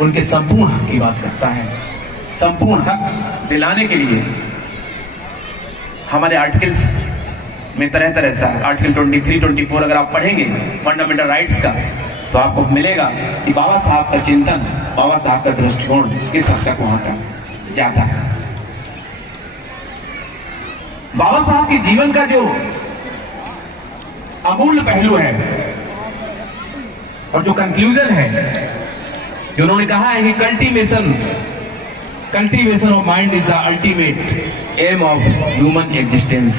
उनके संपूर्ण हक की बात करता है। संपूर्ण हक दिलाने के लिए हमारे आर्टिकल्स में तरह तरह से आर्टिकल 23, 24 अगर आप पढ़ेंगे फंडामेंटल राइट्स का, तो आपको मिलेगा कि बाबा साहब का चिंतन, बाबा साहब का दृष्टिकोण किस हद तक वहां तक जाता है। बाबा साहब के जीवन का जो अमूल्य पहलू है और जो कंक्लूजन है, जो उन्होंने कहा है कि cultivation of mind is the ultimate aim of human existence,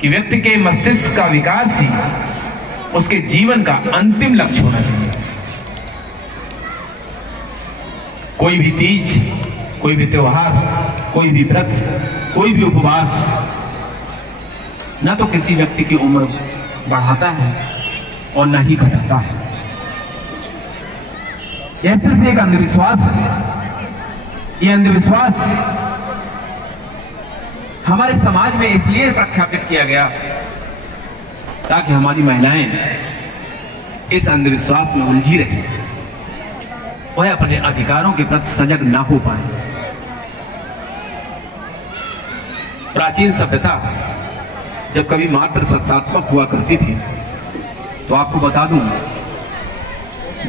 कि व्यक्ति के मस्तिष्क का विकास ही उसके जीवन का अंतिम लक्ष्य होना चाहिए। कोई भी तीज, कोई भी त्योहार, कोई भी व्रत, कोई भी उपवास न तो किसी व्यक्ति की उम्र बढ़ाता है और न ही घटाता है। यह सिर्फ एक अंधविश्वास है। यह अंधविश्वास हमारे समाज में इसलिए प्रख्यापित किया गया ताकि हमारी महिलाएं इस अंधविश्वास में उलझी रही, वह अपने अधिकारों के प्रति सजग ना हो पाए। प्राचीन सभ्यता जब कभी मात्र सत्तात्मक हुआ करती थी, तो आपको बता दूं,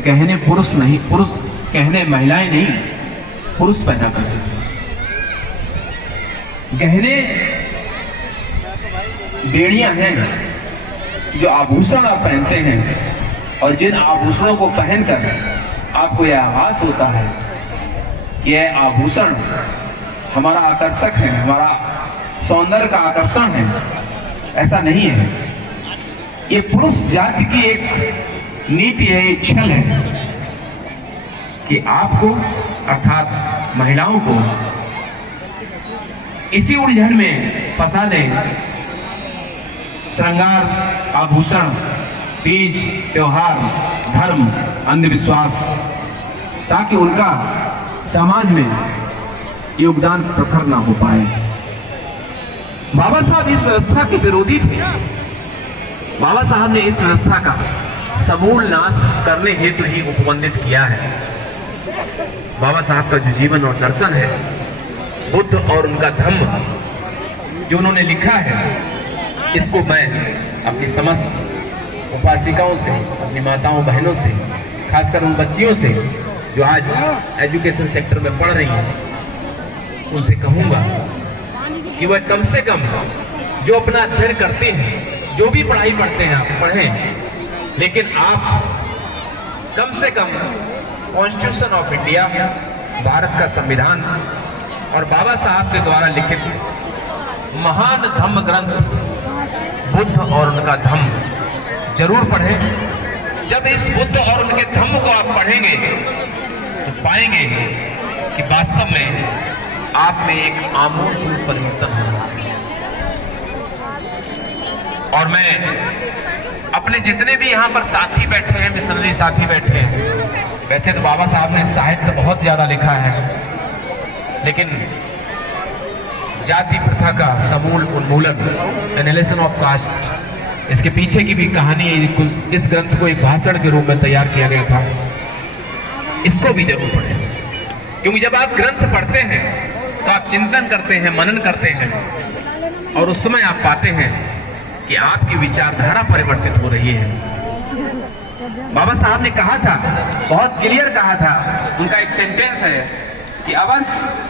गहने पुरुष गहने महिलाएं नहीं, पुरुष पहना करते थे। गहने बेड़ियां हैं जो आभूषण आप पहनते हैं, और जिन आभूषणों को पहनकर आपको यह आभास होता है कि यह आभूषण हमारा आकर्षक है, हमारा सौंदर्य का आकर्षण है, ऐसा नहीं है। ये पुरुष जाति की एक नीति है, एक छल है कि आपको अर्थात महिलाओं को इसी उलझन में फंसा दें, श्रृंगार, आभूषण, तीज, त्योहार, धर्म, अंधविश्वास, ताकि उनका समाज में योगदान प्रखर ना हो पाए। बाबा साहब इस व्यवस्था के विरोधी थे। बाबा साहब ने इस व्यवस्था का समूल नाश करने हेतु ही उपवंदित किया है। बाबा साहब का जो जीवन और दर्शन है, बुद्ध और उनका धम्म जो उन्होंने लिखा है, इसको मैं अपनी समस्त उपासिकाओं से, अपनी माताओं बहनों से, खासकर उन बच्चियों से जो आज एजुकेशन सेक्टर में पढ़ रही हैं, उनसे कहूँगा कि वह कम से कम जो अपना अध्ययन करते हैं, जो भी पढ़ाई पढ़ते हैं, आप पढ़ें, लेकिन आप कम से कम कॉन्स्टिट्यूशन ऑफ इंडिया, भारत का संविधान और बाबा साहब के द्वारा लिखित महान धम्म ग्रंथ बुद्ध और उनका धम्म जरूर पढ़ें। जब इस बुद्ध और उनके धम्म को आप पढ़ेंगे तो पाएंगे कि वास्तव में आप में एक आमूलचूल परिवर्तन होगा। और मैं अपने जितने भी यहाँ पर साथी बैठे हैं, मिशनरी साथी बैठे हैं, वैसे तो बाबा साहब ने साहित्य बहुत ज्यादा लिखा है, लेकिन जाति प्रथा का समूल उन्मूलन, एनालिसिस ऑफ कास्ट, इसके पीछे की भी कहानी, इस ग्रंथ को एक भाषण के रूप में तैयार किया गया था। इसको भी जरूर पढ़ें, क्योंकि जब आप ग्रंथ पढ़ते हैं तो आप चिंतन करते हैं, मनन करते हैं, और उस समय आप पाते हैं कि आपकी विचारधारा परिवर्तित हो रही है। बाबा साहब ने कहा था, बहुत क्लियर कहा था, उनका एक सेंटेंस है कि अवश्य